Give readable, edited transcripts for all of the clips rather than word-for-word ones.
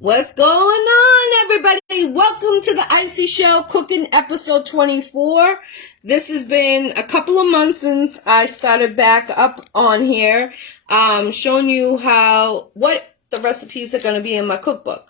What's going on, everybody? Welcome to the Iccy Showw cooking episode 24. This has been a couple of months since I started back up on here, showing you what the recipes are going to be in my cookbook.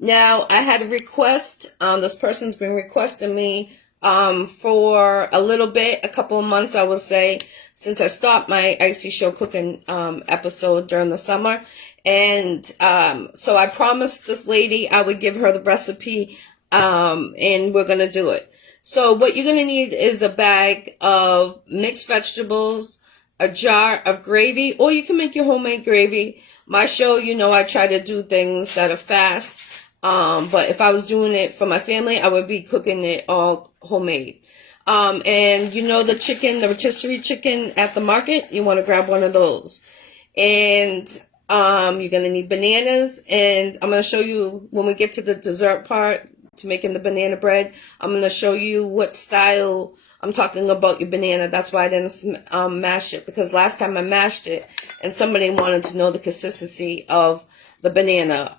Now, I had a request. This person's been requesting me for a little bit, a couple of months, I would say, since I stopped my Iccy Showw cooking episode during the summer. And so I promised this lady I would give her the recipe, and we're going to do it. So what you're going to need is a bag of mixed vegetables, a jar of gravy, or you can make your homemade gravy. My show, I try to do things that are fast, but if I was doing it for my family, I would be cooking it all homemade. And the chicken, the rotisserie chicken at the market, you want to grab one of those. And you're going to need bananas, and I'm going to show you when we get to the dessert part to making the banana bread. I'm going to show you what style I'm talking about your banana. That's why I didn't mash it, because last time I mashed it and somebody wanted to know the consistency of the banana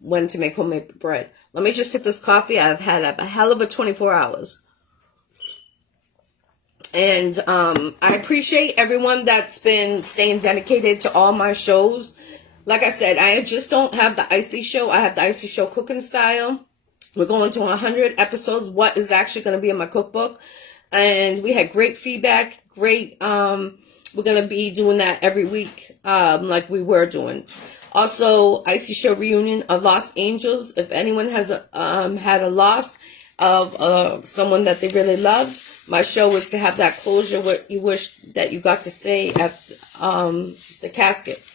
when to make homemade bread. Let me just sip this coffee. I've had a hell of a 24 hours. And I appreciate everyone that's been staying dedicated to all my shows. Like I said, I just don't have the Iccy Showw. I have the Iccy Showw cooking style. We're going to 100 episodes. What is actually going to be in my cookbook? And we had great feedback. Great. We're going to be doing that every week, like we were doing. Also, Iccy Showw reunion of Lost Angels. If anyone has had a loss of someone that they really loved, my show was to have that closure, what you wish that you got to say at the casket.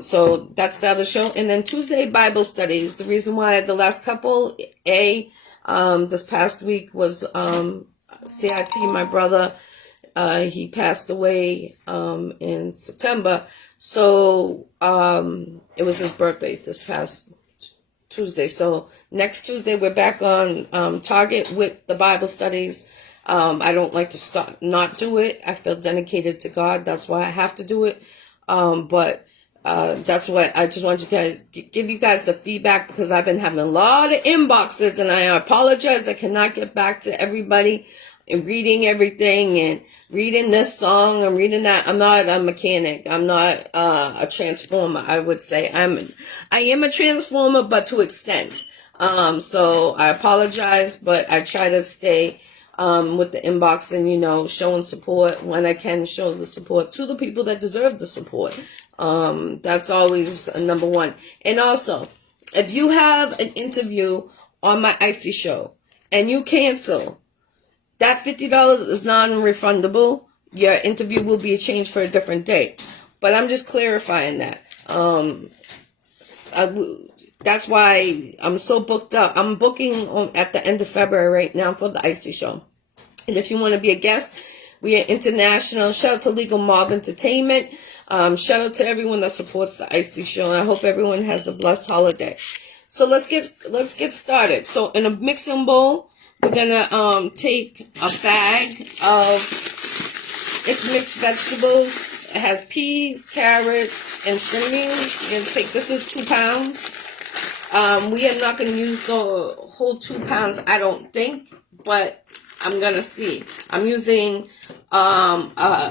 So that's the other show. And then Tuesday Bible studies. The reason why the last couple, this past week was CIP, my brother. He passed away in September. So it was his birthday this past Tuesday. So next Tuesday we're back on target with the Bible studies. I don't like to not do it. I feel dedicated to God. That's why I have to do it. But that's what I just want you guys give you guys the feedback, because I've been having a lot of inboxes, and I apologize. I cannot get back to everybody and reading everything and reading this song and reading that. I'm not a mechanic. I'm not a transformer. I would say I am a transformer, but to extent. So I apologize, but I try to stay with the inbox and, showing support when I can, show the support to the people that deserve the support. That's always number one. And also, if you have an interview on my Iccy Showw and you cancel, that $50 is non-refundable. Your interview will be changed for a different date. But I'm just clarifying that. That's why I'm so booked up. I'm booking at the end of February right now for the Iccy Showw. And if you want to be a guest, we are international. Shout out to Legal Mob Entertainment. Shout out to everyone that supports the Iccy Showw. And I hope everyone has a blessed holiday. So let's get started. So in a mixing bowl, we're gonna take a bag of it's mixed vegetables. It has peas, carrots, and string beans. You're gonna take, this is 2 pounds. We are not going to use the whole 2 pounds, I don't think, but I'm going to see. I'm using a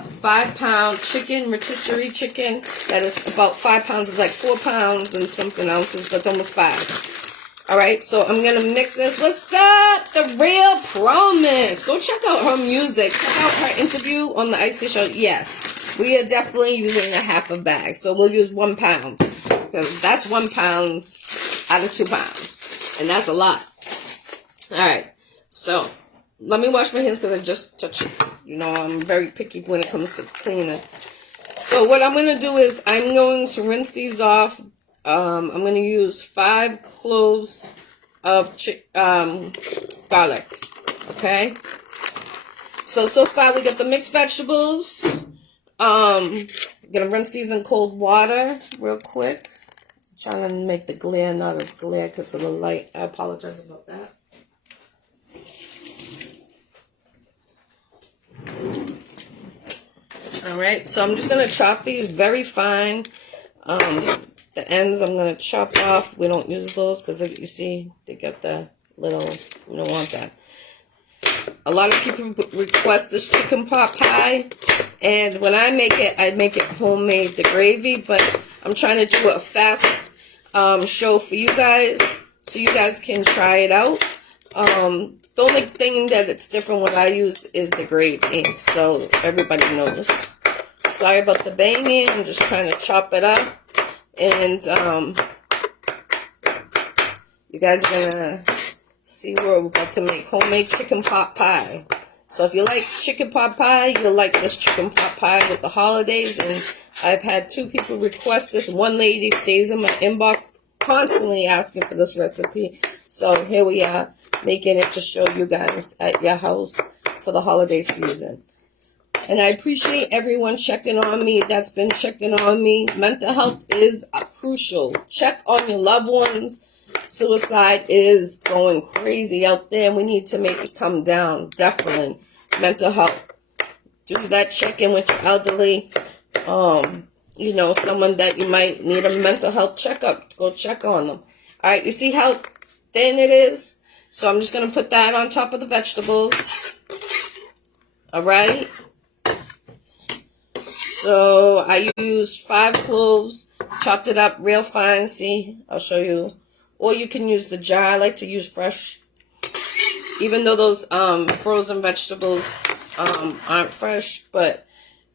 5-pound chicken, rotisserie chicken. That is about 5 pounds. It's like 4 pounds and something ounces, but it's almost 5. All right, so I'm going to mix this. What's up? The Real Promise. Go check out her music. Check out her interview on the Iccy Showw. Yes, we are definitely using a half a bag, so we'll use 1 pound, because that's 1 pound out of 2 pounds, and that's a lot. All right, so let me wash my hands, because I just touched it. I'm very picky when it comes to cleaning. So what I'm going to do is I'm going to rinse these off. I'm going to use 5 cloves of garlic. Okay, so far we got the mixed vegetables. I'm going to rinse these in cold water real quick. Trying to make the glare not as glare because of the light. I apologize about that. Alright, so I'm just going to chop these very fine. The ends I'm going to chop off. We don't use those because you see they got the little, we don't want that. A lot of people request this chicken pot pie, and when I make it homemade, the gravy, but I'm trying to do a fast show for you guys, so you guys can try it out. The only thing that it's different what I use is the gravy, so everybody knows. Sorry about the banging, I'm just trying to chop it up, and you guys are gonna see where we're about to make homemade chicken pot pie. So if you like chicken pot pie, you'll like this chicken pot pie with the holidays. And I've had 2 people request this. One lady stays in my inbox constantly asking for this recipe. So here we are making it to show you guys at your house for the holiday season. And I appreciate everyone checking on me that's been checking on me. Mental health is crucial. Check on your loved ones. Suicide is going crazy out there. We need to make it come down. Definitely. Mental health. Do that check-in with your elderly. You know, someone that you might need a mental health checkup. Go check on them. Alright, you see how thin it is? So I'm just going to put that on top of the vegetables. Alright. So I used 5 cloves. Chopped it up real fine. See, I'll show you. Or you can use the jar. I like to use fresh. Even though those frozen vegetables aren't fresh. But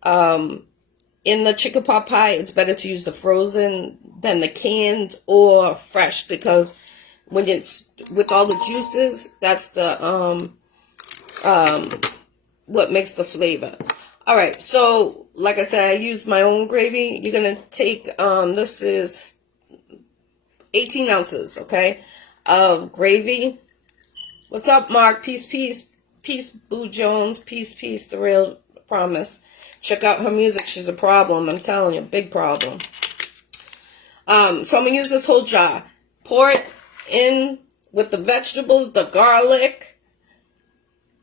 in the chicken pot pie, it's better to use the frozen than the canned or fresh. Because when it's with all the juices, that's the what makes the flavor. Alright, so like I said, I used my own gravy. You're going to take, this is 18 ounces, okay, of gravy. What's up, Mark? Peace, peace. Peace, Boo Jones. Peace, peace. The real promise. Check out her music. She's a problem. I'm telling you, big problem. So I'm going to use this whole jar. Pour it in with the vegetables, the garlic.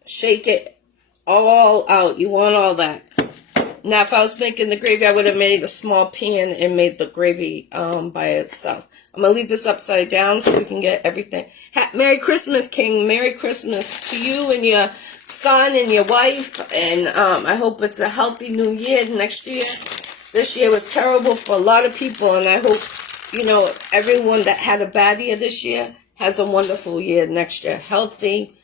Shake it all out. You want all that. Now, if I was making the gravy, I would have made a small pan and made the gravy by itself. I'm going to leave this upside down so we can get everything. Merry Christmas, King. Merry Christmas to you and your son and your wife. And I hope it's a healthy new year next year. This year was terrible for a lot of people. And I hope, you know, everyone that had a bad year this year has a wonderful year next year. Healthy.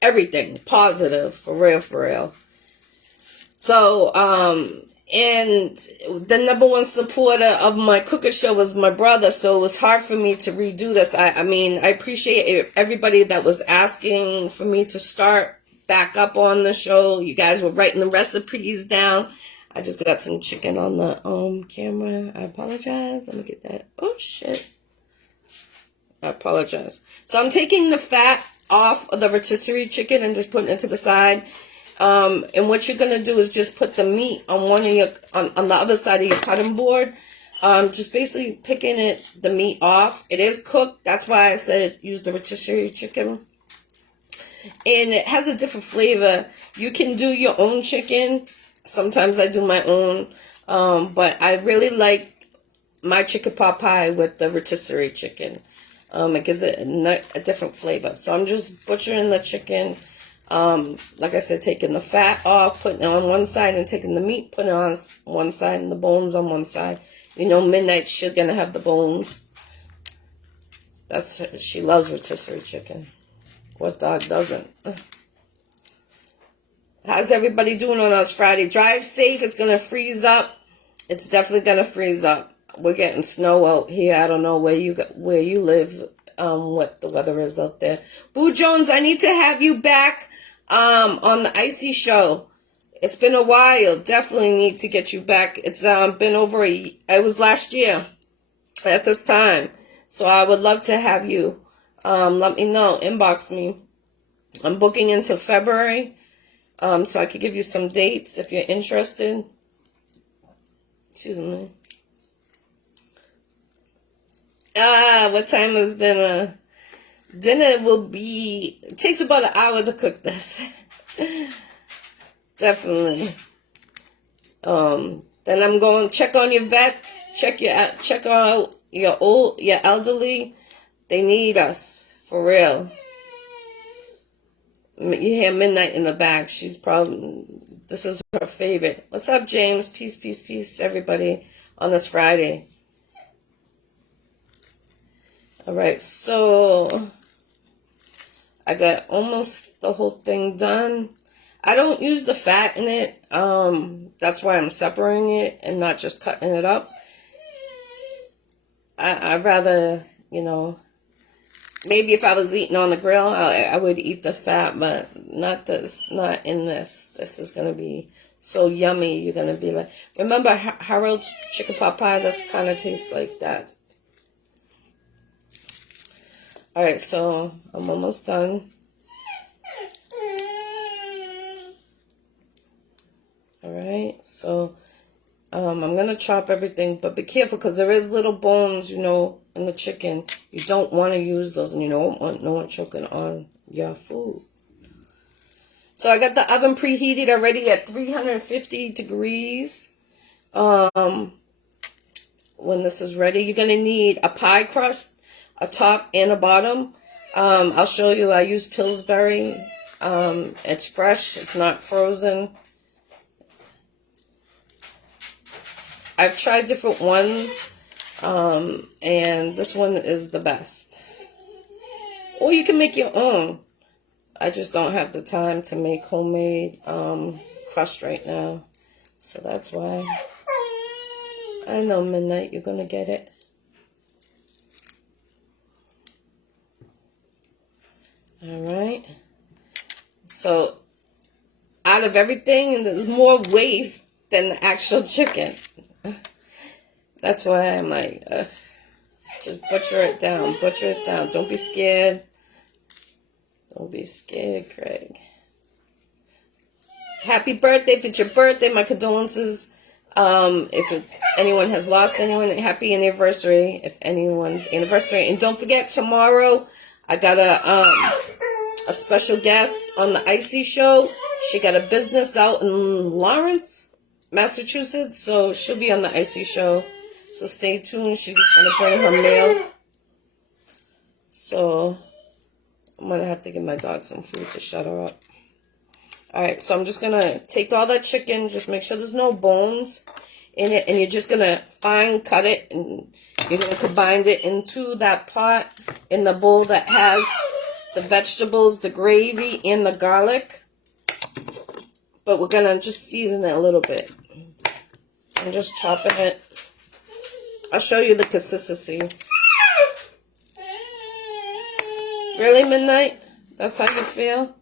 Everything. Positive. For real, for real. So, and the #1 supporter of my cooking show was my brother, so it was hard for me to redo this. I mean, I appreciate everybody that was asking for me to start back up on the show. You guys were writing the recipes down. I just got some chicken on the camera. I apologize. Let me get that. Oh, shit. I apologize. So I'm taking the fat off of the rotisserie chicken and just putting it to the side. And what you're going to do is just put the meat on one of your, on the other side of your cutting board. Just basically picking the meat off. It is cooked. That's why I said use the rotisserie chicken. And it has a different flavor. You can do your own chicken. Sometimes I do my own. But I really like my chicken pot pie with the rotisserie chicken. It gives it a different flavor. So I'm just butchering the chicken. Like I said, taking the fat off, putting it on one side, and taking the meat, putting it on one side, and the bones on one side. You know, Midnight, she's gonna have the bones. She loves rotisserie chicken. What dog doesn't? How's everybody doing on us Friday? Drive safe. It's gonna freeze up. It's definitely gonna freeze up. We're getting snow out here. I don't know where you live. What the weather is out there. Boo Jones, I need to have you back. On the Iccy Showw. It's been a while. Definitely need to get you back. It's been over it was last year at this time. So I would love to have you. Let me know. Inbox me. I'm booking until February. So I could give you some dates if you're interested. Excuse me. What time is dinner? Dinner will be, it takes about an hour to cook this. Definitely. Then I'm going to check on your vets. Check out your elderly. They need us for real. You hear Midnight in the back. She's probably, this is her favorite. What's up, James? Peace, peace, peace, everybody, on this Friday. All right, so I got almost the whole thing done. I don't use the fat in it. That's why I'm separating it and not just cutting it up. I'd rather, you know, maybe if I was eating on the grill, I would eat the fat, but not this, not in this. This is going to be so yummy. You're going to be like, remember Harold's chicken pot pie? That's kind of tastes like that. All right, so I'm almost done. All right, so I'm going to chop everything, but be careful because there is little bones, you know, in the chicken. You don't want to use those, and you don't want no one choking on your food. So I got the oven preheated already at 350 degrees. When this is ready, you're going to need a pie crust, a top and a bottom. I'll show you. I use Pillsbury. It's fresh. It's not frozen. I've tried different ones, and this one is the best. Or you can make your own. I just don't have the time to make homemade crust right now. So that's why. I know, Midnight, you're going to get it. All right. So, out of everything, there's more waste than the actual chicken. That's why I'm like, just butcher it down. Butcher it down. Don't be scared. Don't be scared, Craig. Happy birthday. If it's your birthday, my condolences. Anyone has lost anyone, happy anniversary. If anyone's anniversary. And don't forget, tomorrow, I got a special guest on the Iccy Showw. She got a business out in Lawrence, Massachusetts, so she'll be on the Iccy Showw. So stay tuned. She's going to bring her mail. So I'm going to have to give my dog some food to shut her up. Alright, so I'm just going to take all that chicken, just make sure there's no bones in it, and you're just going to fine cut it, and you're going to combine it into that pot in the bowl that has the vegetables, the gravy, and the garlic. But we're going to just season it a little bit. So I'm just chopping it. I'll show you the consistency. Really, Midnight? That's how you feel?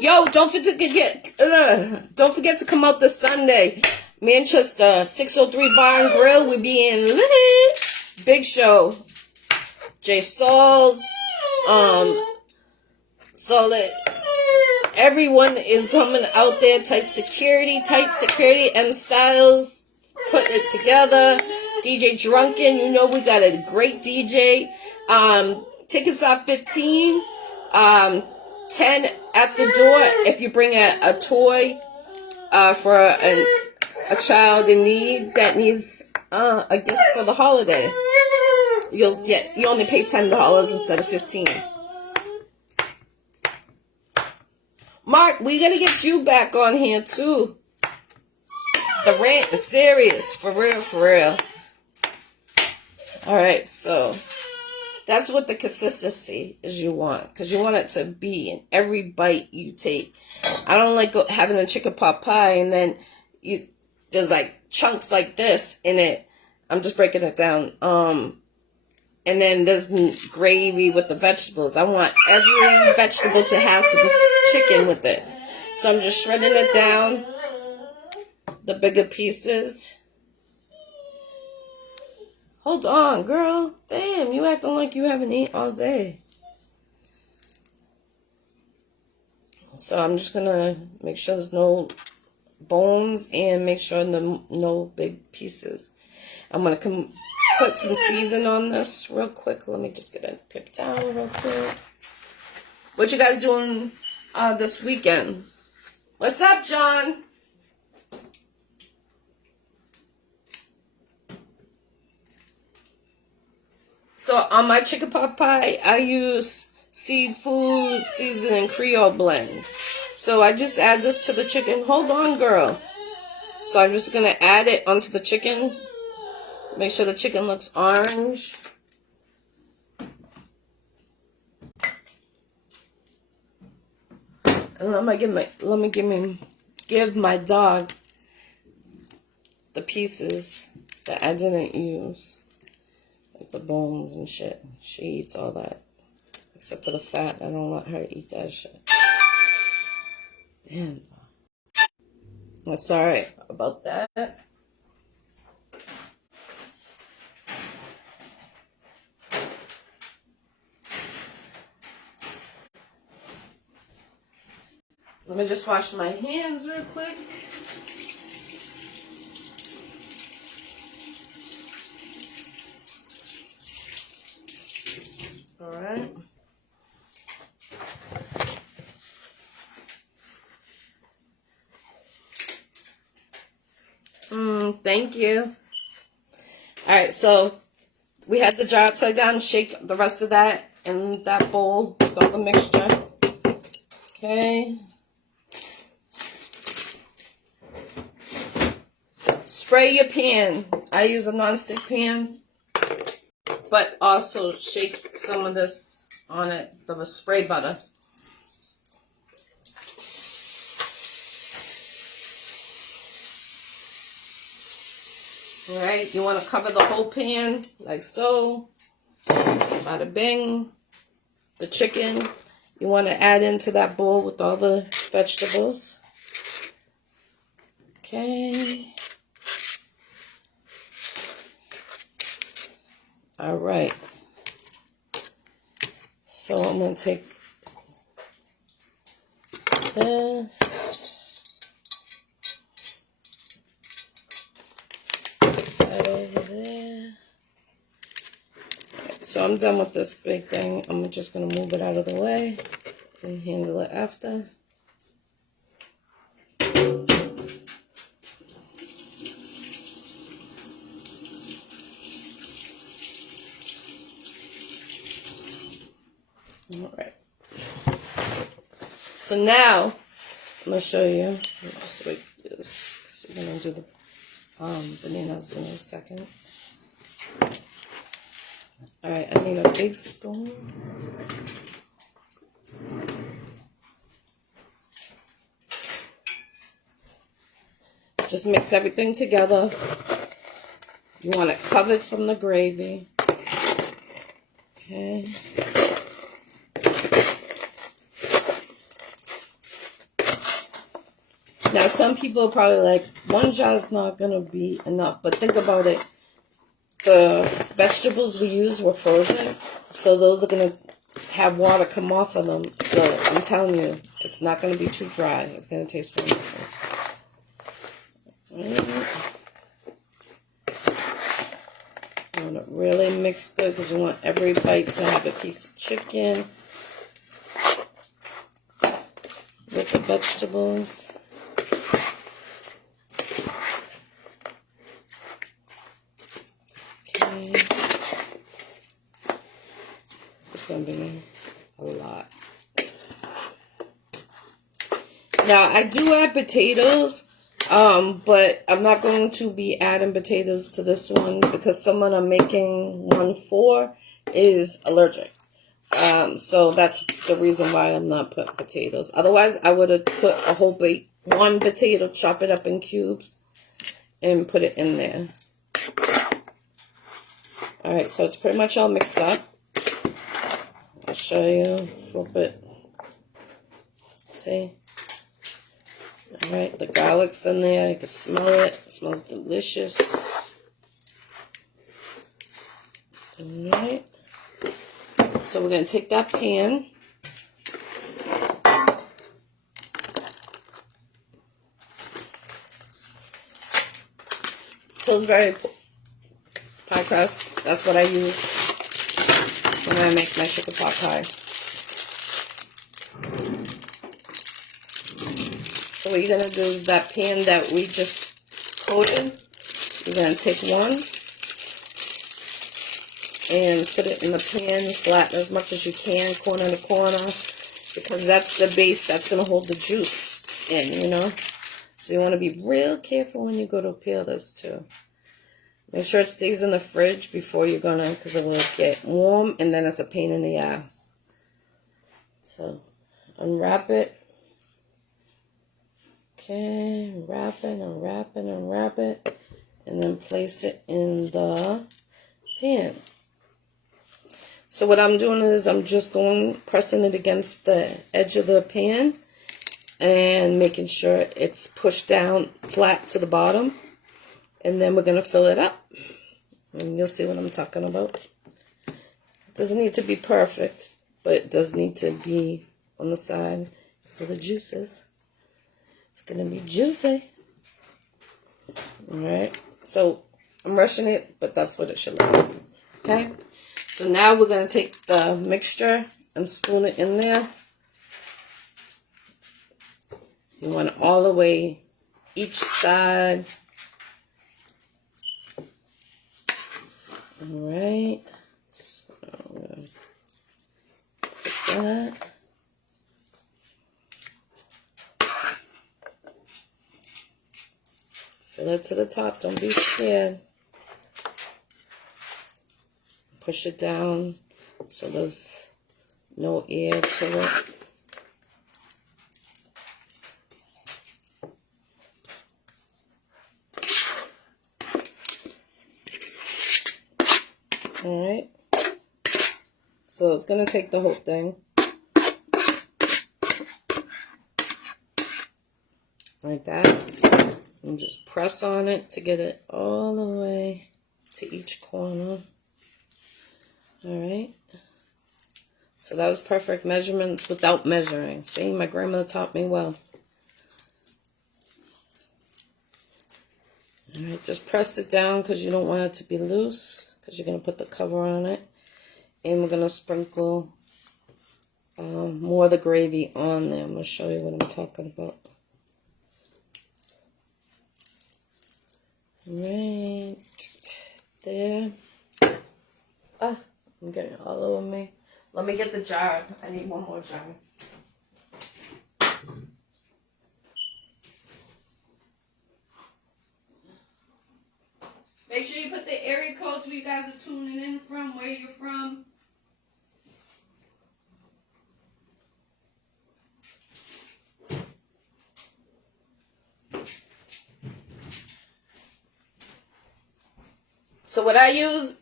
Yo, don't forget to come out this Sunday. Manchester, 603 Bar and Grill. We be in lit. Big show. Jay Sauls. So that everyone is coming out there. Tight security. M Styles putting it together. DJ Drunken. You know we got a great DJ. Tickets are $15. 10 at the door if you bring a toy for a child in need that needs a gift for the holiday. You only pay $10 instead of $15. Mark, we gotta get you back on here too. The rant is serious, for real. All right, so that's what the consistency is you want. Because you want it to be in every bite you take. I don't like having a chicken pot pie and then there's like chunks like this in it. I'm just breaking it down. And then there's gravy with the vegetables. I want every vegetable to have some chicken with it. So I'm just shredding it down. The bigger pieces. Hold on, girl. Damn, you acting like you haven't eaten all day. So I'm just going to make sure there's no bones and make sure no big pieces. I'm going to put some season on this real quick. Let me just get a paper towel real quick. What you guys doing this weekend? What's up, John? So on my chicken pot pie, I use seafood seasoning Creole blend. So I just add this to the chicken. Hold on, girl. So I'm just going to add it onto the chicken. Make sure the chicken looks orange. And let me give my dog the pieces that I didn't use. Like the bones and shit. She eats all that. Except for the fat. I don't let her eat that shit. Damn. I'm sorry about that. Let me just wash my hands real quick. Alright. Thank you. Alright, so we had the jar upside down. Shake the rest of that in that bowl with all the mixture. Okay. Spray your pan. I use a non-stick pan. But also shake some of this on it, the spray butter. Alright, you want to cover the whole pan like so. Bada bing. The chicken you want to add into that bowl with all the vegetables. Okay. Alright. So I'm going to take this right over there. Right, so I'm done with this big thing. I'm just going to move it out of the way and handle it after. Alright. So now, I'm going to show you. Let me just like this, because we're going to do the bananas in a second. Alright, I need a big spoon. Just mix everything together. You want it covered from the gravy. Okay. Now, some people are probably like, one jar is not going to be enough. But think about it. The vegetables we used were frozen. So those are going to have water come off of them. So I'm telling you, it's not going to be too dry. It's going to taste wonderful. You want it really mixed good because you want every bite to have a piece of chicken with the vegetables. Okay. It's going to be a lot. Now, I do add potatoes. But I'm not going to be adding potatoes to this one because someone I'm making one for is allergic. So that's the reason why I'm not putting potatoes. Otherwise, I would have put a whole one potato, chop it up in cubes, and put it in there. Alright, so it's pretty much all mixed up. I'll show you, flip it. See? Alright, the garlic's in there. You can smell it. It smells delicious. Alright. So we're going to take that pan. Pillsbury pie crust. That's what I use when I make my chicken pot pie. So what you're going to do is that pan that we just coated, you're going to take one and put it in the pan, flatten as much as you can, corner to corner, because that's the base that's going to hold the juice in, you know. So you want to be real careful when you go to peel this too. Make sure it stays in the fridge before you're going to, because it will get warm and then it's a pain in the ass. So unwrap it. Okay, unwrap it, unwrap it, unwrap it, and then place it in the pan. So what I'm doing is I'm just pressing it against the edge of the pan and making sure it's pushed down flat to the bottom. And then we're going to fill it up. And you'll see what I'm talking about. It doesn't need to be perfect, but it does need to be on the side because of the juices. It's going to be juicy. Alright. So I'm rushing it, but that's what it should look like. Okay. So now we're going to take the mixture and spoon it in there. You want it all the way, each side. Alright. So I'm going to put that. Fill it to the top. Don't be scared. Push it down so there's no air to it. Alright. So it's going to take the whole thing. Like that. And just press on it to get it all the way to each corner. Alright. So that was perfect measurements without measuring. See, my grandmother taught me well. Alright, just press it down because you don't want it to be loose, because you're going to put the cover on it. And we're going to sprinkle more of the gravy on there. I'm going to show you what I'm talking about. Right there. Ah, I'm getting it all over me. Let me get the jar. I need one more jar. Make sure you put the area codes where you guys are tuning in from, where you're from. So what I use,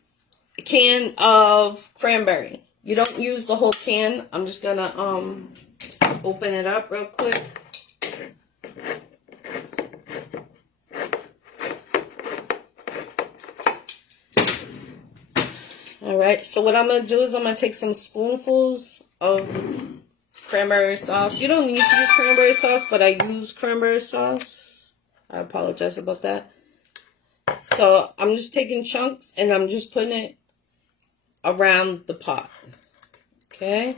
a can of cranberry. You don't use the whole can. I'm just gonna open it up real quick. Alright, so what I'm gonna do is I'm gonna take some spoonfuls of cranberry sauce. You don't need to use cranberry sauce, but I use cranberry sauce. I apologize about that. So I'm just taking chunks and I'm just putting it around the pot. Okay.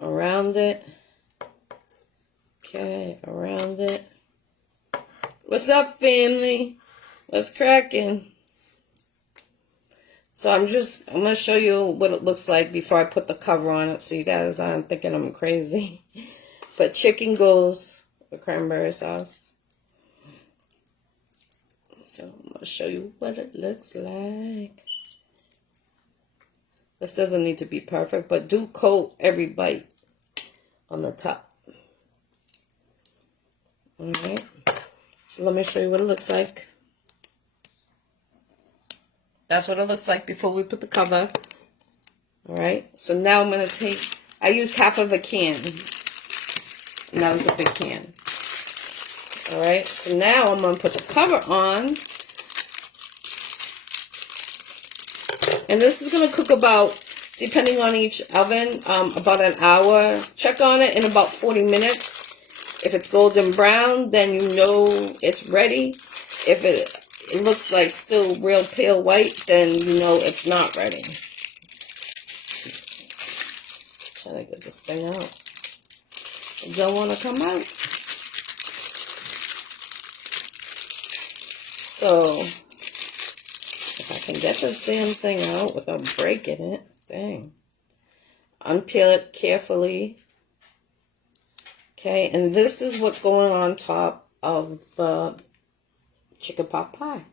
Around it. Okay, around it. What's up, family? What's cracking? So I'm going to show you what it looks like before I put the cover on it so you guys aren't thinking I'm crazy. But chicken goes with cranberry sauce. So I'm going to show you what it looks like. This doesn't need to be perfect, but do coat every bite on the top. Alright. So let me show you what it looks like. That's what it looks like before we put the cover. Alright. So now I'm going to take, I used half of a can. And that was a big can. Alright, so now I'm going to put the cover on. And this is going to cook about, depending on each oven, about an hour. Check on it in about 40 minutes. If it's golden brown, then you know it's ready. If it looks like still real pale white, then you know it's not ready. Trying to get this thing out. It don't want to come out. So, if I can get this damn thing out without breaking it, dang. Unpeel it carefully. Okay, and this is what's going on top of the chicken pot pie.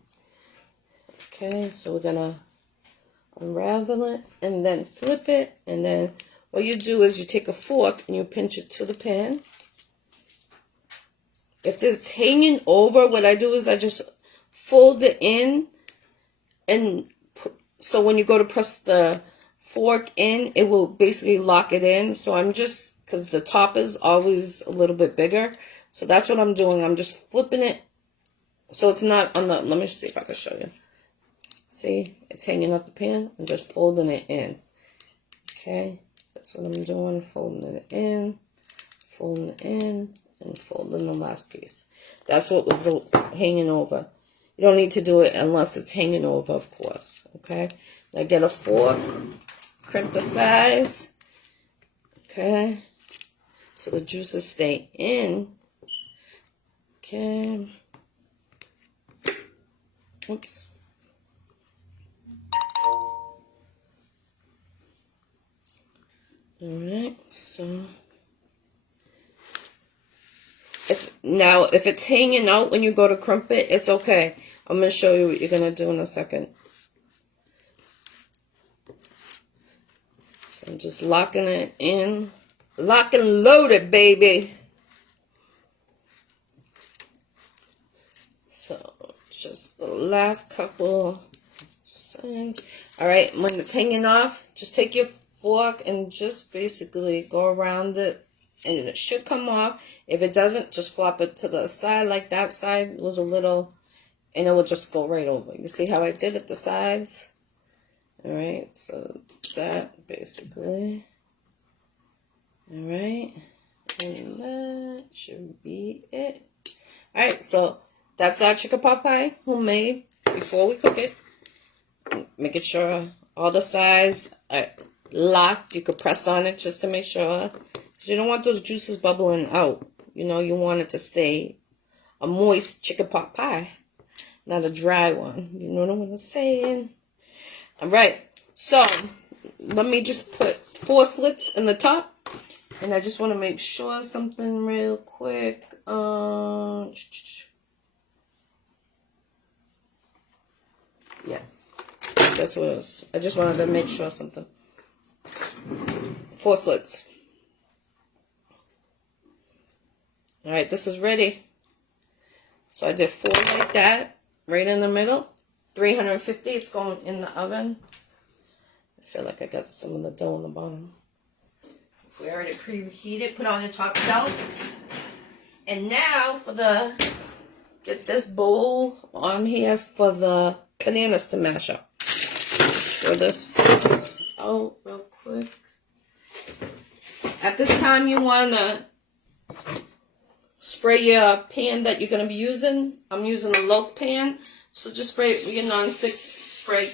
Okay, so we're gonna unravel it and then flip it, and then what you do is you take a fork and you pinch it to the pan. If it's hanging over, what I do is I just fold it in, and so when you go to press the fork in, it will basically lock it in. So I'm just, because the top is always a little bit bigger, so that's what I'm doing. I'm just flipping it so it's not on the, let me see if I can show you. See, it's hanging up the pan. I'm just folding it in. Okay, that's what I'm doing, folding it in, and folding the last piece. That's what was hanging over. You don't need to do it unless it's hanging over, of course. Okay, now get a fork, crimp the size. Okay, so the juices stay in. Okay, oops. Alright, so it's now, if it's hanging out when you go to crimp it, it's okay. I'm going to show you what you're going to do in a second. So I'm just locking it in. Lock and load it, baby. So just the last couple seconds. Alright, when it's hanging off, just take your fork and just basically go around it, and it should come off. If it doesn't, just flop it to the side, like that side was a little, and it will just go right over. You see how I did it, the sides? Alright, so that basically. Alright, and that should be it. Alright, so that's our chicken pot pie, homemade. Before we cook it, making sure all the sides are locked. You could press on it just to make sure, because you don't want those juices bubbling out. You know, you want it to stay a moist chicken pot pie, not a dry one. You know what I'm saying? All right, so let me just put 4 slits in the top, and I just want to make sure something real quick. Yeah, that's what it was. I just wanted to make sure something. 4 slits. Alright, this is ready. So I did 4 like that, right in the middle. 350, it's going in the oven. I feel like I got some of the dough on the bottom. We already preheated, put on the top shelf. And now for the, get this bowl on here for the bananas to mash up. Throw this out real quick. At this time, you want to spray your pan that you're going to be using. I'm using a loaf pan, so just spray your non-stick spray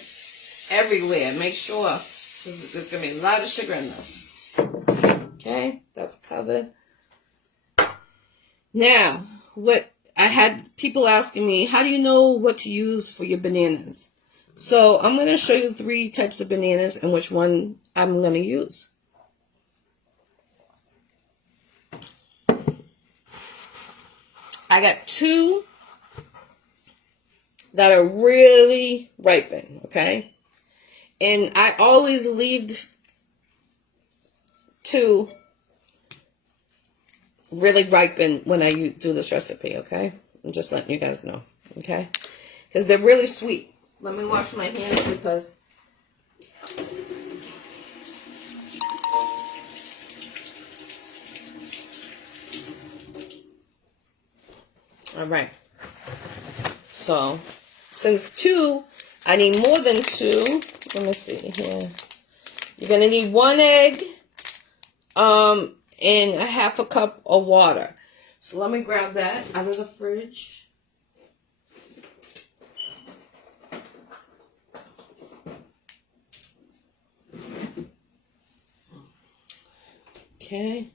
everywhere. Make sure, because there's going to be a lot of sugar in this. Okay, that's covered. Now, what I had people asking me, how do you know what to use for your bananas? So I'm going to show you 3 types of bananas and which one I'm going to use. I got 2 that are really ripened, okay? And I always leave 2 really ripen when I do this recipe, okay? I'm just letting you guys know, okay? Because they're really sweet. Let me wash my hands because all right. So, since 2, I need more than 2. Let me see here. You're going to need 1 egg, and a half a cup of water. So let me grab that out of the fridge. Okay.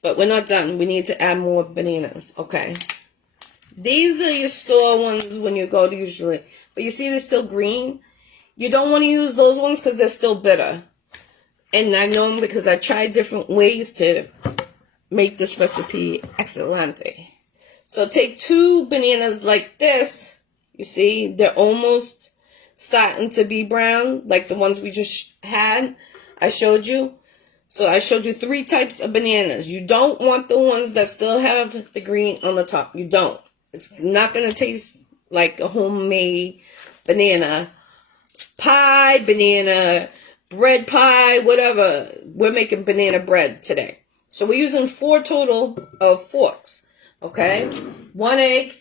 But we're not done. We need to add more bananas. Okay. These are your store ones when you go to usually. But you see they're still green. You don't want to use those ones because they're still bitter. And I know them because I tried different ways to make this recipe excelente. So take 2 bananas like this. You see, they're almost starting to be brown, like the ones we just had. I showed you. So I showed you 3 types of bananas. You don't want the ones that still have the green on the top. You don't. It's not going to taste like a homemade banana pie, banana bread pie, whatever. We're making banana bread today. So we're using 4 total of forks. Okay? 1 egg,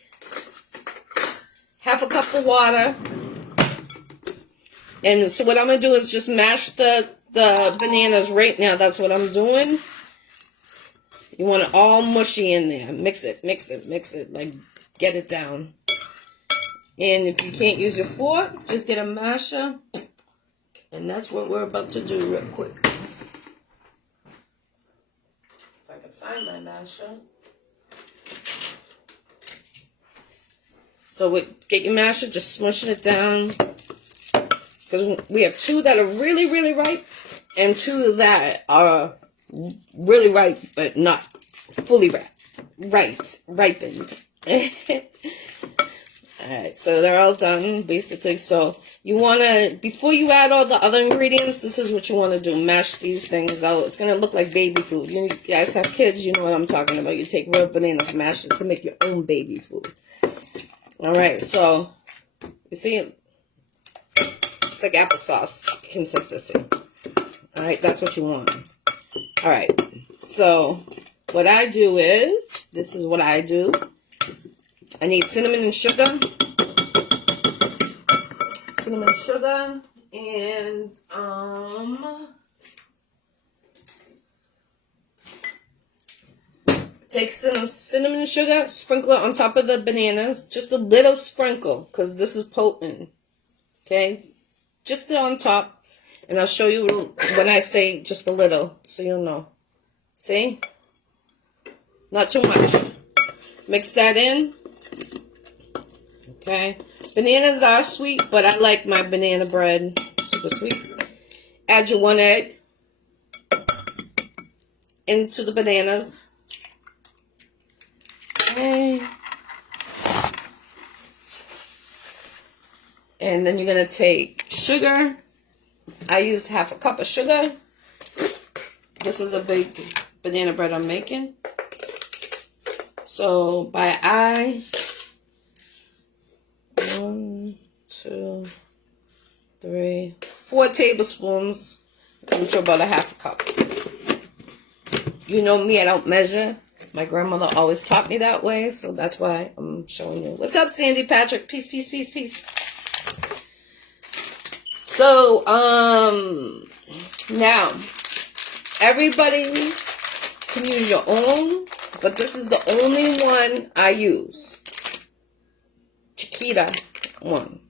half a cup of water. And so what I'm going to do is just mash the bananas right now. That's what I'm doing. You want it all mushy in there. Mix it, mix it, mix it. Like, get it down. And if you can't use your fork, just get a masher. And that's what we're about to do real quick. If I can find my masher. So get your masher, just smushing it down. Because we have 2 that are really, really ripe. And 2 that are really ripe, but not fully ripened. Alright, so they're all done, basically. So you want to, before you add all the other ingredients, this is what you want to do. Mash these things out. It's going to look like baby food. You guys have kids, you know what I'm talking about. You take real bananas, mash it to make your own baby food. Alright, so, you see, it's like applesauce consistency. Alright, that's what you want. Alright, so what I do is, this is what I do. I need cinnamon and sugar. Cinnamon and sugar. And, take some cinnamon and sugar, sprinkle it on top of the bananas. Just a little sprinkle, because this is potent. Okay? Just on top. And I'll show you when I say just a little, so you'll know. See? Not too much. Mix that in. Okay. Bananas are sweet, but I like my banana bread super sweet. Add your 1 egg into the bananas. Okay. And then you're going to take sugar. I use half a cup of sugar. This is a big banana bread I'm making. So by eye, 1, 2, 3, 4 tablespoons. So about a half a cup. You know me, I don't measure. My grandmother always taught me that way, so that's why I'm showing you. What's up, Sandy Patrick? Peace, peace, peace, peace. So, now, everybody can use your own, but this is the only one I use. Chiquita one.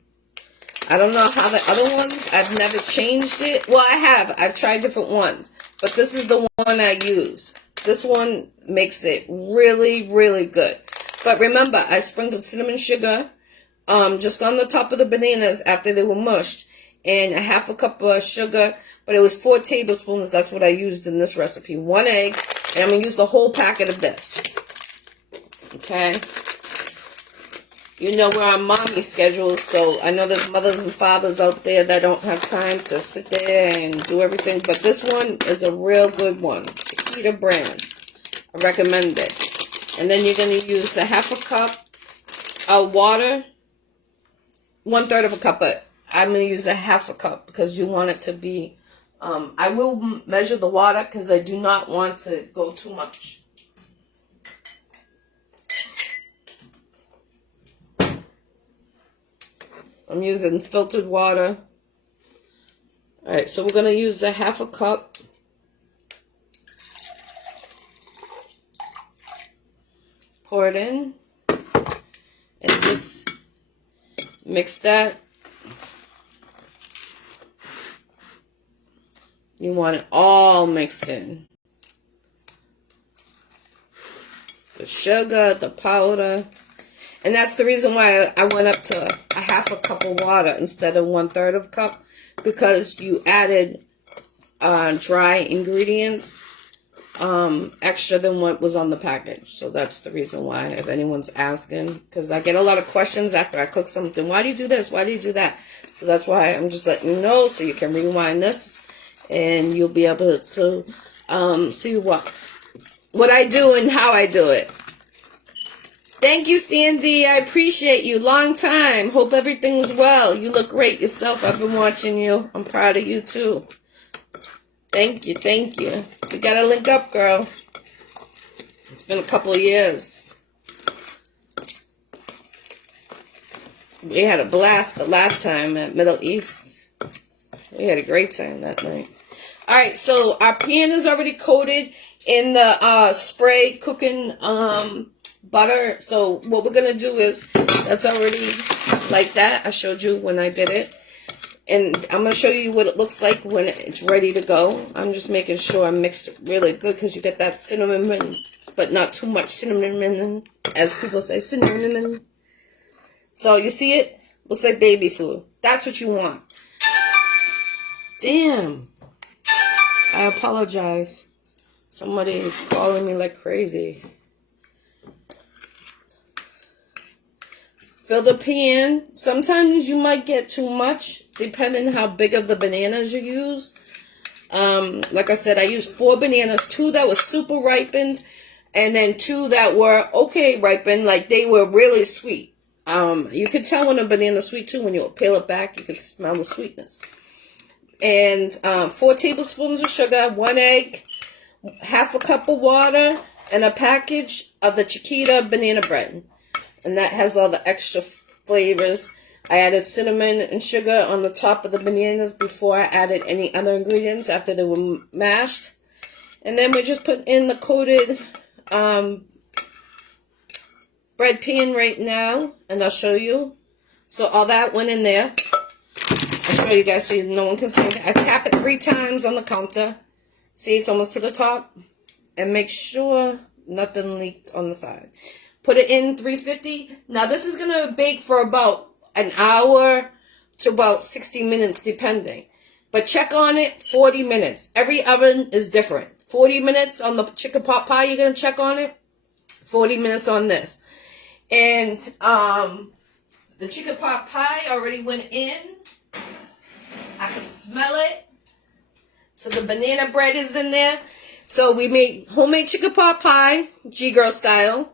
I don't know how the other ones, I've never changed it. Well, I have. I've tried different ones, but this is the one I use. This one makes it really, really good. But remember, I sprinkled cinnamon sugar just on the top of the bananas after they were mushed. And a half a cup of sugar, but it was 4 tablespoons. That's what I used in this recipe. 1 egg, and I'm going to use the whole packet of this. Okay? You know we're on mommy schedules, so I know there's mothers and fathers out there that don't have time to sit there and do everything, but this one is a real good one. Chiquita brand. I recommend it. And then you're going to use a half a cup of water, 1/3 of a cup, but I'm going to use a half a cup because you want it to be, I will measure the water because I do not want to go too much. I'm using filtered water. Alright, so we're going to use a half a cup. Pour it in. And just mix that. You want it all mixed in. The sugar, the powder. And that's the reason why I went up to a half a cup of water instead of 1/3 of a cup. Because you added dry ingredients extra than what was on the package. So that's the reason why, if anyone's asking. Because I get a lot of questions after I cook something. Why do you do this? Why do you do that? So that's why I'm just letting you know so you can rewind this. And you'll be able to see what I do and how I do it. Thank you, Sandy. I appreciate you. Long time. Hope everything's well. You look great yourself. I've been watching you. I'm proud of you, too. Thank you. Thank you. We got to link up, girl. It's been a couple of years. We had a blast the last time at Middle East. We had a great time that night. All right, so our pan is already coated in the spray cooking butter. So what we're going to do is, that's already like that. I showed you when I did it. And I'm going to show you what it looks like when it's ready to go. I'm just making sure I mixed it really good because you get that cinnamon, but not too much cinnamon, as people say, cinnamon. So you see it? Looks like baby food. That's what you want. Damn. I apologize. Somebody is calling me like crazy. Fill the pan. Sometimes you might get too much, depending how big of the bananas you use. Like I said, I used 4 bananas, 2 that were super ripened, and then 2 that were okay ripened, like they were really sweet. You could tell when a banana's sweet too. When you peel it back, you can smell the sweetness. And 4 tablespoons of sugar, 1 egg, half a cup of water, and a package of the Chiquita banana bread. And that has all the extra flavors. I added cinnamon and sugar on the top of the bananas before I added any other ingredients after they were mashed. And then we just put in the coated bread pan right now. And I'll show you. So all that went in there. I'll show you guys so no one can see it. I tap it 3 times on the counter. See, it's almost to the top. And make sure nothing leaked on the side. Put it in 350. Now, this is going to bake for about an hour to about 60 minutes, depending. But check on it 40 minutes. Every oven is different. 40 minutes on the chicken pot pie, you're going to check on it. 40 minutes on this. And the chicken pot pie already went in. I can smell it. So the banana bread is in there. So we made homemade chicken pot pie, Ggirl style.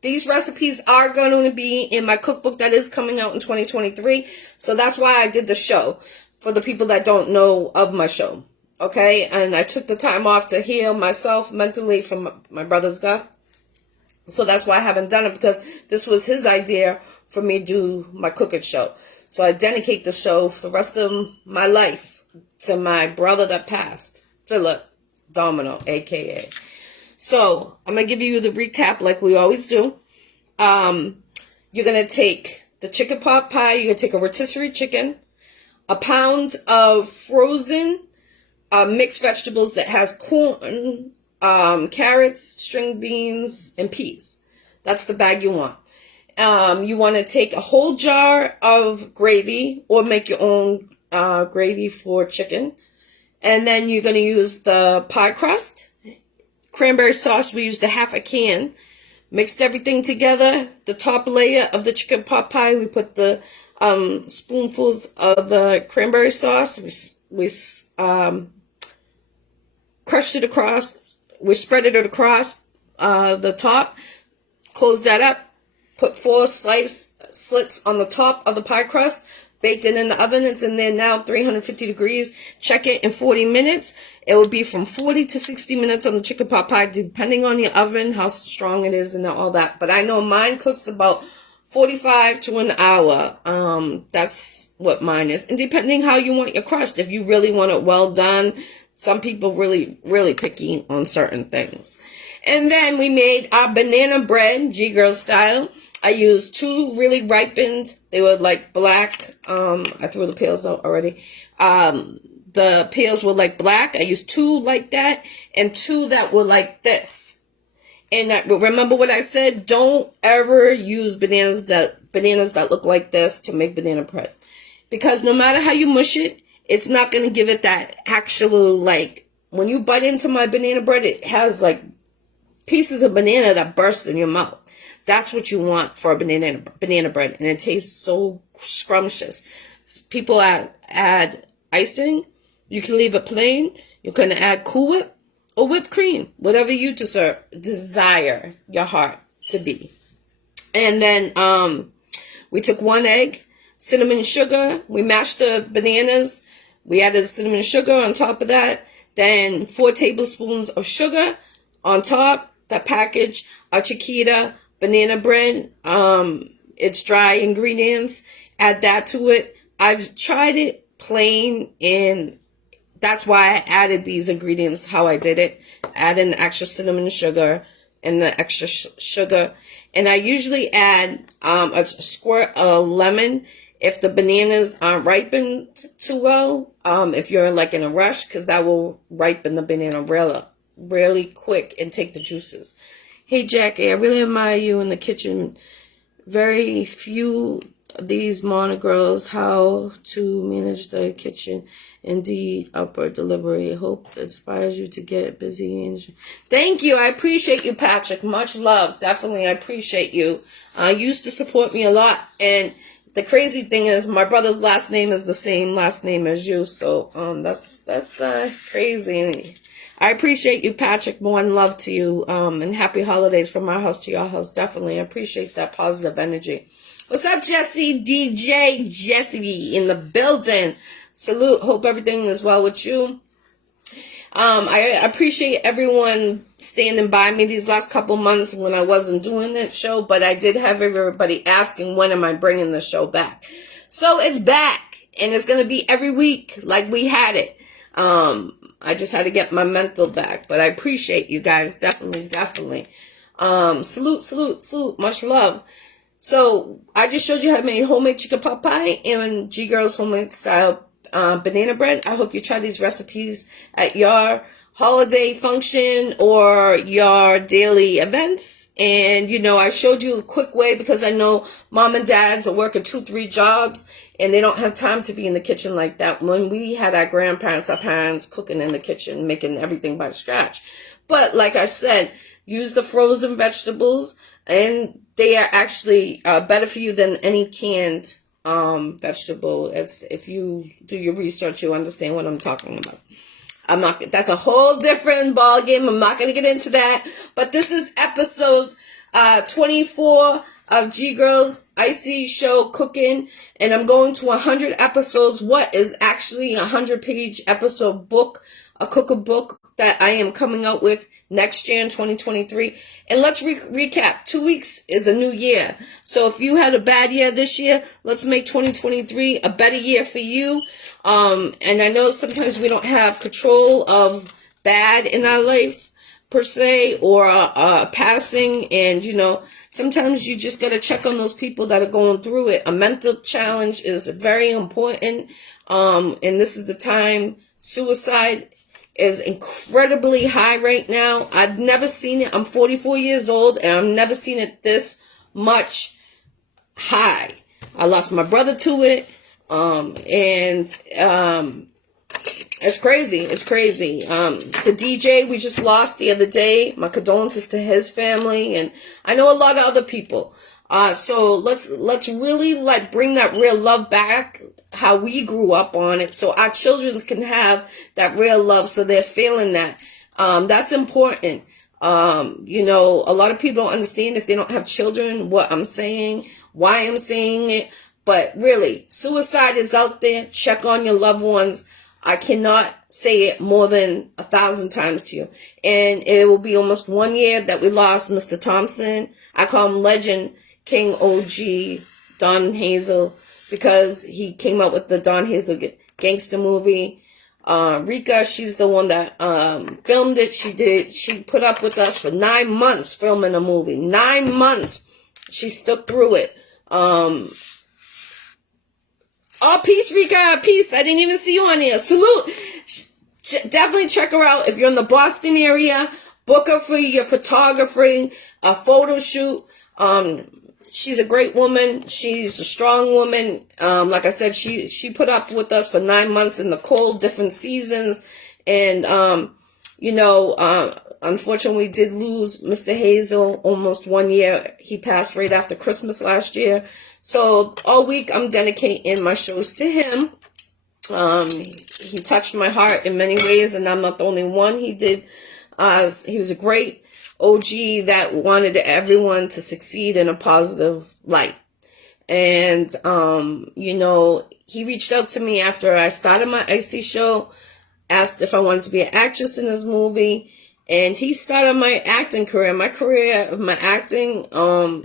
These recipes are going to be in my cookbook that is coming out in 2023. So that's why I did the show, for the people that don't know of my show. Okay? And I took the time off to heal myself mentally from my brother's death. So that's why I haven't done it, because this was his idea for me to do my cooking show. So I dedicate the show for the rest of my life to my brother that passed, Philip Domino, a.k.a. So, I'm going to give you the recap like we always do. You're going to take the chicken pot pie. You're going to take a rotisserie chicken, a pound of frozen mixed vegetables that has corn, carrots, string beans, and peas. That's the bag you want. You want to take a whole jar of gravy or make your own gravy for chicken. And then you're going to use the pie crust. Cranberry sauce, we used a half a can. Mixed everything together. The top layer of the chicken pot pie, we put the spoonfuls of the cranberry sauce. We crushed it across. We spread it across the top. Closed that up. Put 4 slits on the top of the pie crust. Baked it in the oven. It's in there now, 350 degrees. Check it in 40 minutes. It will be from 40 to 60 minutes on the chicken pot pie, depending on your oven, how strong it is, and all that. But I know mine cooks about 45 to an hour. That's what mine is. And depending how you want your crust, if you really want it well done, some people really, really picky on certain things. And then we made our banana bread, Ggirl style. I used 2 really ripened. They were like black. I threw the peels out already. The the pails were like black. I used 2 like that and 2 that were like this. And remember what I said? Don't ever use bananas that look like this to make banana bread. Because no matter how you mush it, it's not going to give it that actual, like, when you bite into my banana bread, it has like pieces of banana that burst in your mouth. That's what you want for a banana bread. And it tastes so scrumptious. People add icing. You can leave it plain. You can add Cool Whip or whipped cream. Whatever you desire your heart to be. And then we took 1 egg, cinnamon sugar. We mashed the bananas. We added cinnamon sugar on top of that. Then 4 tablespoons of sugar on top. That package, a Chiquita banana bread. It's dry ingredients. Add that to it. I've tried it plain, and that's why I added these ingredients, how I did it. Add in the extra cinnamon sugar and the extra sugar. And I usually add a squirt of lemon if the bananas aren't ripened too well. If you're like in a rush, because that will ripen the banana really quick and take the juices. Hey Jackie, I really admire you in the kitchen. Very few of these girls how to manage the kitchen. Indeed, upward delivery. Hope that inspires you to get busy. And thank you. I appreciate you, Patrick. Much love. Definitely, I appreciate you. You used to support me a lot. And the crazy thing is, my brother's last name is the same last name as you. So that's crazy. I appreciate you, Patrick. More love to you. And happy holidays from my house to your house. Definitely. I appreciate that positive energy. What's up, Jesse? DJ Jesse in the building. Salute. Hope everything is well with you. I appreciate everyone standing by me these last couple months when I wasn't doing that show. But I did have everybody asking, when am I bringing the show back? So it's back. And it's going to be every week like we had it. I just had to get my mental back. But I appreciate you guys. Definitely. Salute. Much love. So I just showed you how to make homemade chicken pot pie and Ggirl's homemade style banana bread. I hope you try these recipes at your holiday function or your daily events. And, I showed you a quick way because I know mom and dads are working 2-3 jobs and they don't have time to be in the kitchen like that. When we had our grandparents, our parents cooking in the kitchen, making everything by scratch. But like I said, use the frozen vegetables, and they are actually better for you than any canned vegetable. If you do your research, you'll understand what I'm talking about. That's a whole different ball game. I'm not going to get into that. But this is episode 24 of Ggirl's Iccy Showw Cooking. And I'm going to 100 episodes. What is actually a 100-page episode book, a cookbook that I am coming out with next year in 2023. And let's recap. 2 weeks is a new year. So if you had a bad year this year, let's make 2023 a better year for you. And I know sometimes we don't have control of bad in our life per se, or passing, and sometimes you just got to check on those people that are going through it. A mental challenge is very important, and this is the time. Suicide is incredibly high right now. I've never seen it. I'm 44 years old, and I've never seen it this much high. I lost my brother to it, and it's crazy. It's crazy. The DJ we just lost the other day, my condolences to his family, and I know a lot of other people. So let's really bring that real love back, how we grew up on it, so our children can have that real love, so they're feeling that. That's important. A lot of people don't understand if they don't have children what I'm saying, why I'm saying it. But really, suicide is out there. Check on your loved ones. I cannot say it more than 1,000 times to you. And it will be almost 1 year that we lost Mr. Thompson. I call him Legend King OG Don Hazel, because he came out with the Don Hazel gangster movie. Rika, she's the one that filmed it. She put up with us for 9 months filming a movie. 9 months. She stuck through it. Oh, peace, Rika. Peace. I didn't even see you on here. Salute. definitely check her out. If you're in the Boston area, book her for your photography, a photo shoot. She's a great woman. She's a strong woman. Like I said, she put up with us for 9 months in the cold, different seasons. And, unfortunately, we did lose Mr. Hazel almost 1 year. He passed right after Christmas last year. So all week, I'm dedicating my shows to him. He touched my heart in many ways, and I'm not the only one. He did. He was a great OG that wanted everyone to succeed in a positive light. And, he reached out to me after I started my Iccy Showw, asked if I wanted to be an actress in his movie. And he started my acting career. My acting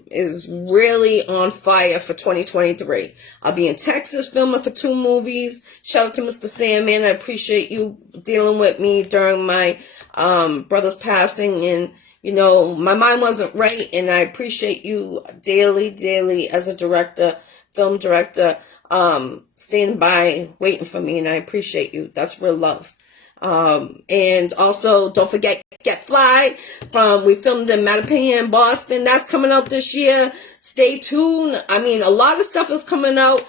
is really on fire for 2023. I'll be in Texas filming for 2 movies. Shout out to Mr. Sandman. I appreciate you dealing with me during my brother's passing. And, my mind wasn't right. And I appreciate you daily as a director, film director, standing by, waiting for me. And I appreciate you. That's real love. And also, don't forget, Get Fly we filmed in Mattapan, Boston. That's coming out this year. Stay tuned. A lot of stuff is coming out.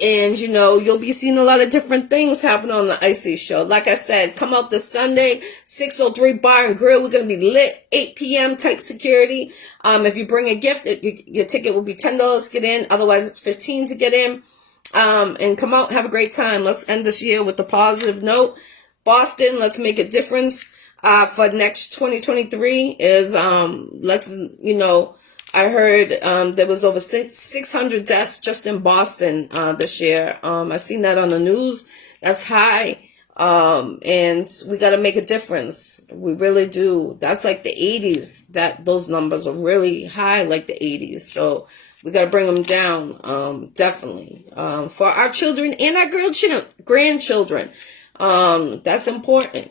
And, you'll be seeing a lot of different things happen on the Iccy Showw. Like I said, come out this Sunday, 603 Bar and Grill. We're going to be lit, 8 p.m. tight security. If you bring a gift, your ticket will be $10 to get in. Otherwise, it's $15 to get in. And come out, have a great time. Let's end this year with a positive note. Boston, let's make a difference. For next 2023 is, I heard, there was over 600 deaths just in Boston, this year. I seen that on the news. That's high. And we got to make a difference. We really do. That's like the 80s. Those numbers are really high, like the 80s. So we got to bring them down, definitely, for our children and our grandchildren. That's important.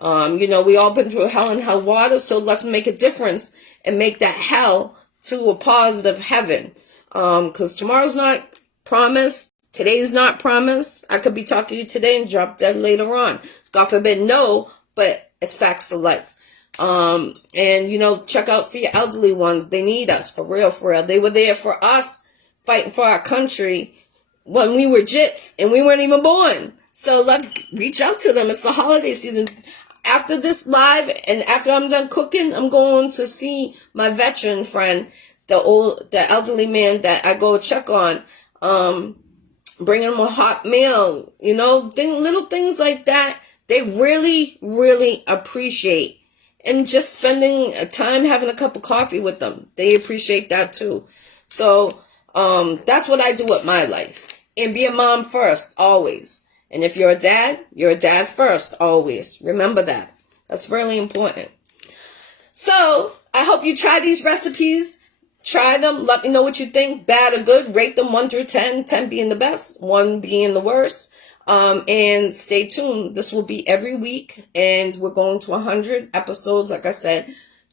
We all been through hell and hell water, so let's make a difference and make that hell to a positive heaven. Cause tomorrow's not promised. Today's not promised. I could be talking to you today and drop dead later on. God forbid, no, but it's facts of life. And check out for your elderly ones. They need us, for real. They were there for us, fighting for our country when we were jits and we weren't even born. So let's reach out to them. It's the holiday season. After this live and after I'm done cooking, I'm going to see my veteran friend, the elderly man that I go check on, bringing him a hot meal, little things like that. They really, really appreciate. And just spending time having a cup of coffee with them. They appreciate that too. So, that's what I do with my life. And be a mom first, always. And if you're a dad first, always. Remember that. That's really important. So, I hope you try these recipes. Try them. Let me know what you think. Bad or good. Rate them 1 through 10. 10 being the best. 1 being the worst. And stay tuned. This will be every week. And we're going to 100 episodes. Like I said,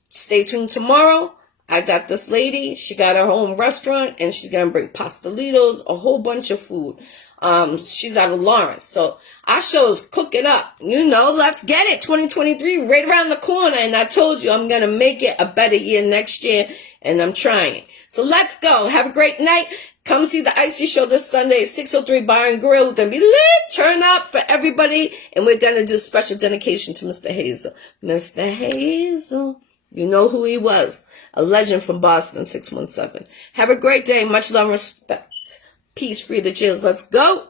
stay tuned tomorrow. I got this lady. She got her own restaurant. And she's going to bring pastelitos. A whole bunch of food. She's out of Lawrence. So our show is cooking up. Let's get it. 2023 right around the corner. And I told you I'm going to make it a better year next year. And I'm trying. So let's go. Have a great night. Come see the Iccy Showw this Sunday at 603 Bar and Grill. We're going to be lit. Turn up for everybody. And we're going to do special dedication to Mr. Hazel. Mr. Hazel. You know who he was. A legend from Boston, 617. Have a great day. Much love and respect. Peace, free the jails. Let's go.